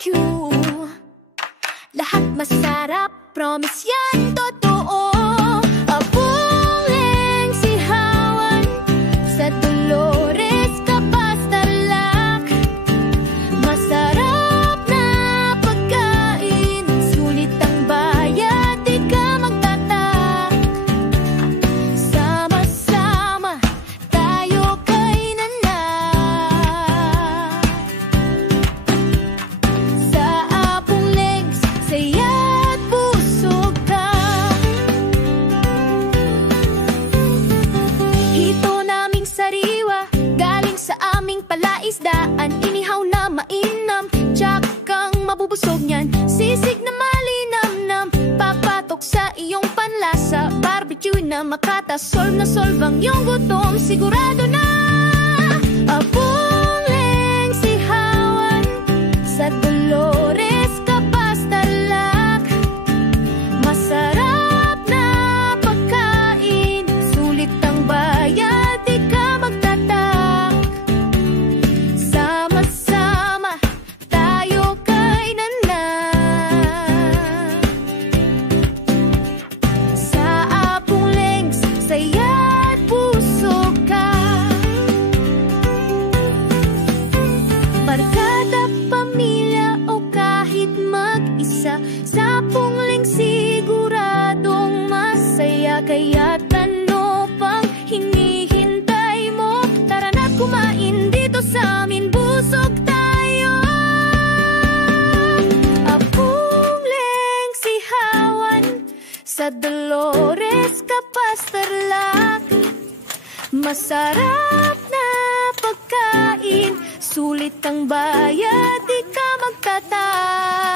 barbecue. Lahat masarap, promise yan totoo. Abong lengsihawan sa Dolores Kapastarlak. Masarap na pagkain, sulit ang bayad, di ka magtatak. Sama-sama tayo kay nanak. Sa Abong Lengs, saya't busog ka. Hito naming sariwa, galing sa aming palaisdaan. Inihaw na mainam, tsakang mabubusog niyan. Sisig na malinamnam, papatok sa iyong panlasa. Barbecue na makata, solve na solve ang iyong gutom. Sigurado na Abong lengsihawan sa Dolores Kapastarlak. Masarap na pagkain, sulit ang bayad, di ka magtatak. Sama-sama tayo kay nanak. Sa Abong Lengs, saya't busog ka. Barkada, pamilya o kahit mag-isa, sa Abong Lengs siguradong masaya. Kaya't ano pang hinihintay mo? Tara na't kumain dito sa amin, busog tayo. Abong lengsihawan sa Dolores Kapastarlak. Masarap na pagkain, sulit ang bayad, di ka magtatak.